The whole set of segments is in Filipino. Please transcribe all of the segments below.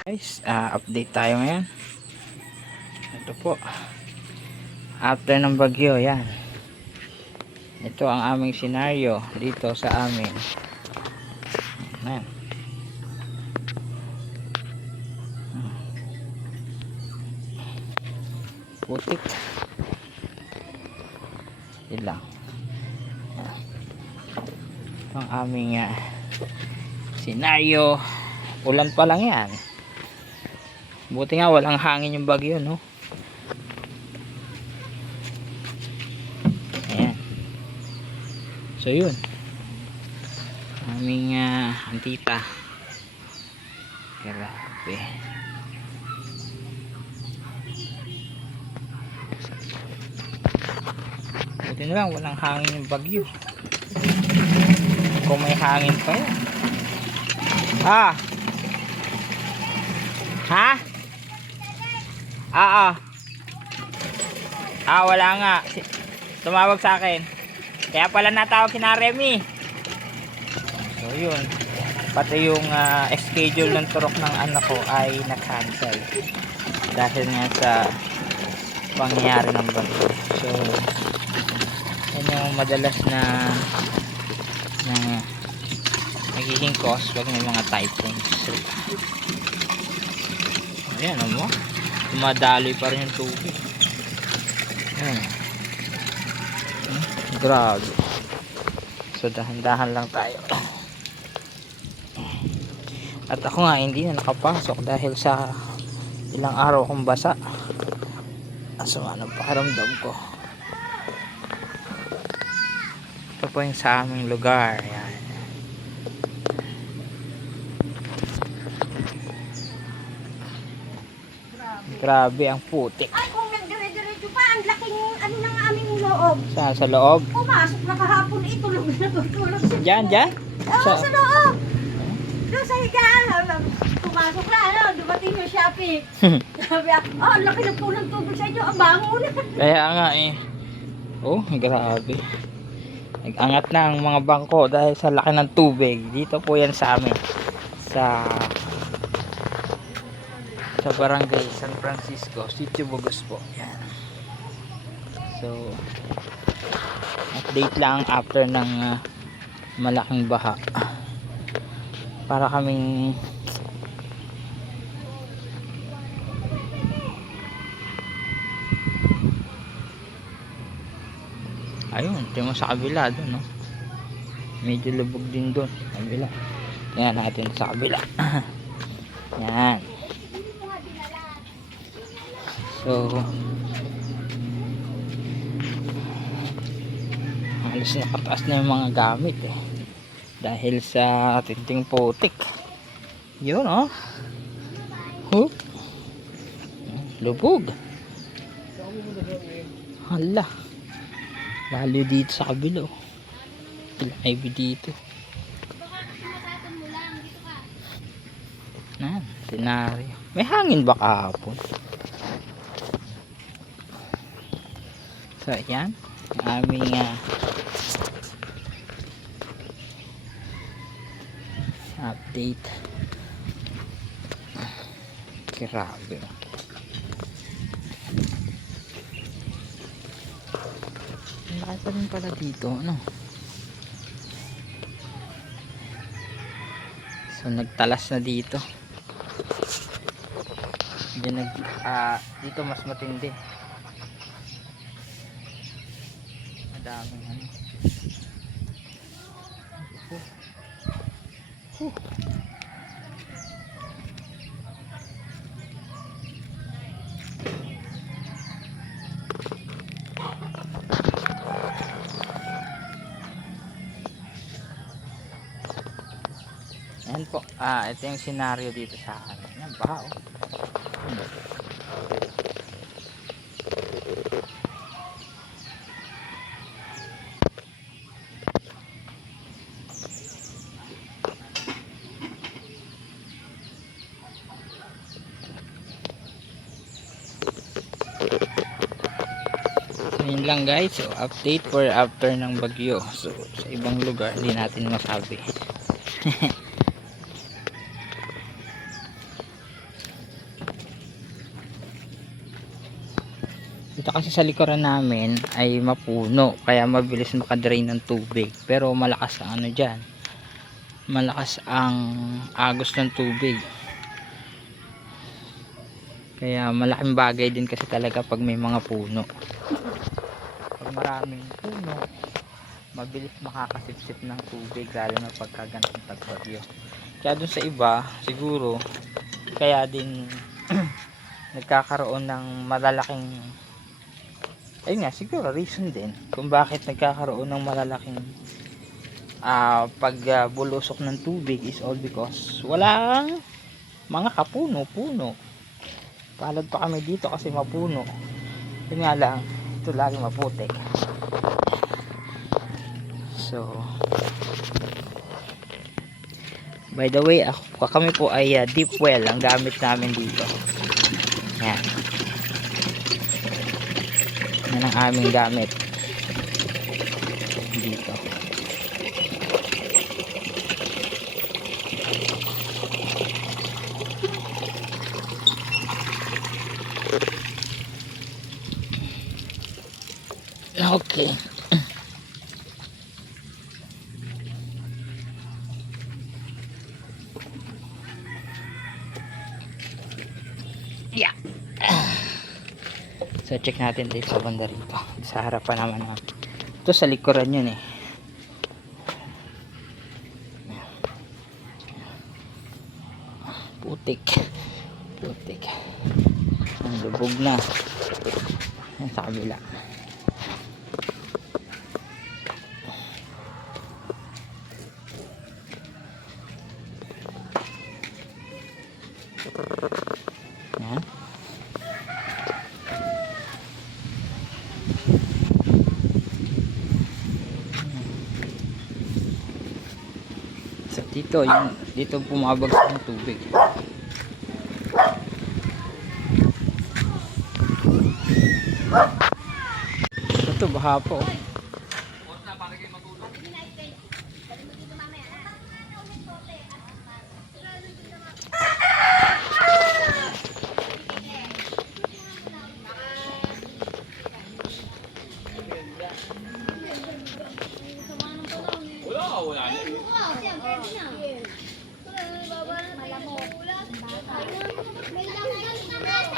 Guys, update tayo ngayon. Ito po, after ng bagyo, yan. Ito ang aming senaryo dito sa amin. Yan. Putik. Yan lang. Yan. Ito ang aming senaryo. Ulan pa lang yan. Buti nga walang hangin yung bagyo, no? Ayan. So yun, aming antita. Grabe. Buti na lang walang hangin yung bagyo. Kung may hangin pa yan. Ha? Wala nga. Tumawag sa akin. Kaya pala natawag si Remy. So yun. Pati yung schedule ng turok ng anak ko ay na-cancel. Dahil nga sa pangyayari ng bagyo. So yun yung madalas na nagiging cause pag may mga typhoons. So, ayan mo. Dumadaloy pa rin yung tubig. Ayan. Grabe. So dahan-dahan lang tayo. At ako nga hindi na nakapasok dahil sa ilang araw kong basa. Asama ng pakiramdam ko. Ito po yung sa aming lugar. Ayan. Grabe ang putik. Ay, kung nagdire-diretso pa, ang laking ano ng aming loob. Saan? Sa loob? Pumasok na kahapon, tulog na tutulog siya. Diyan? Oo, sa loob. Doon sa higaan. Pumasok na, dumating yung Shopee. Sabi ako, ang laki na po ng tubig sa inyo, ang bango na. Kaya nga eh. Oh, grabe. Nag-angat na ang mga bangko dahil sa laki ng tubig. Dito po yan sa amin. Sa barangay San Francisco, Sitio Bugos po. Yan. So, update lang after ng malaking baha. Para kaming ayun, tingnan sa kabila doon, no? Medyo lubog din doon sa kabila. Tingnan natin sa kabila. Yan. So halos nakataas na yung mga gamit dahil sa tinting putik. Yun lubog. Hala, lalo dito sa kabilo. Ivy dito. Nan, senaryo. May hangin ba kahapon? So yan, aming update. Grabe. Lakas pa rin pala dito, ano? So nagtalas na dito. Dito mas matindi. Madaming ano. Ayan po, ito yung senaryo dito sa akin. Ayan, baha So yun lang guys, so update for after ng bagyo. So sa ibang lugar hindi natin masabi. Dito kasi sa likuran namin ay mapuno, kaya mabilis makadrain ng tubig. Pero malakas ang ano dyan, malakas ang agos ng tubig. Kaya malaking bagay din kasi talaga pag may mga puno. Pag maraming puno, mabilis makakasipsip ng tubig, lalo na pagka ganitong tagbagyo. Kaya dun sa iba siguro kaya din nagkakaroon ng malalaking, ayun nga siguro reason din kung bakit nagkakaroon ng malalaking pagbulusok ng tubig is all because walang mga kapuno-puno. Palad pa kami dito kasi mapuno, yun nga lang ito lagi maputik. So by the way, kami po ay deep well ang gamit namin dito. Yan. Yan ang aming gamit dito. Okay. Yeah. So check natin dito sa banda rito. Sa harapan naman namin. Ito sa likuran yun eh. Putik. Putik. Ang lubog na. Yan sa kabila. Yan. So dito bumabagsak ng tubig. Ito baha po.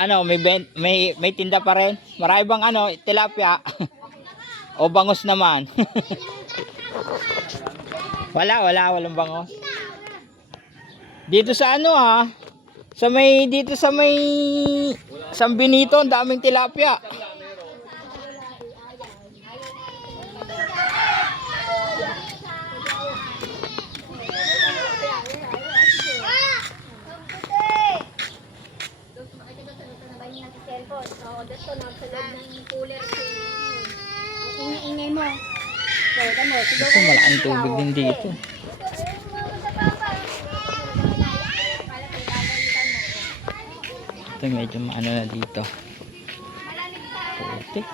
Ano, may tinda pa rin. Marami bang ano, tilapia o bangus naman? walang bangus. Dito sa ano dito sa may San Benito, ang daming tilapia. Ingay mo. Ito malaking tubig din dito. Ito medyo maano na dito. Putik.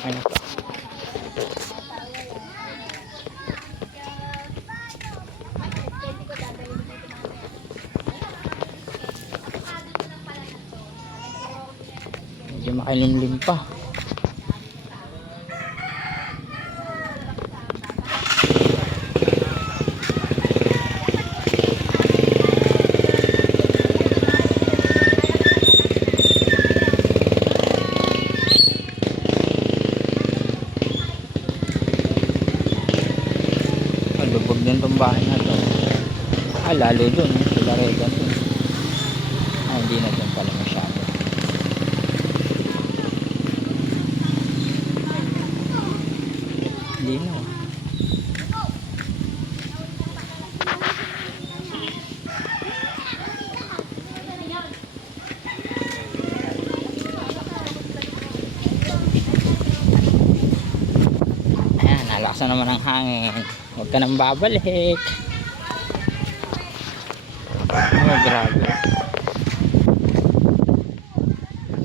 Ano pa? Medyo makilimlim pa. Lubog din tong bahay na to. Lalo dun sila Regan dun. Hindi na dun pala masyado. Hindi na. Ayan, nalakas na naman ang hangin. Huwag ka nang babalik. Oh, grabe.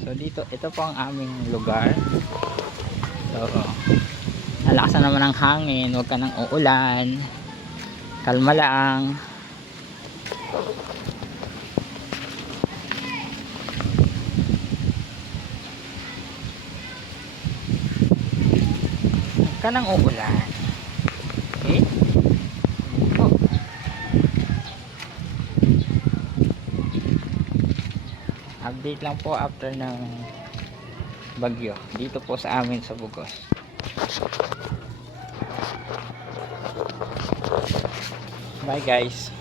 So dito, ito po ang aming lugar. So, nalakas na naman ang hangin. Huwag ka nang uulan. Kalma lang. Huwag ka nang uulan. Okay? Oh. Update lang po after ng bagyo dito po sa amin sa Bugos. Bye guys.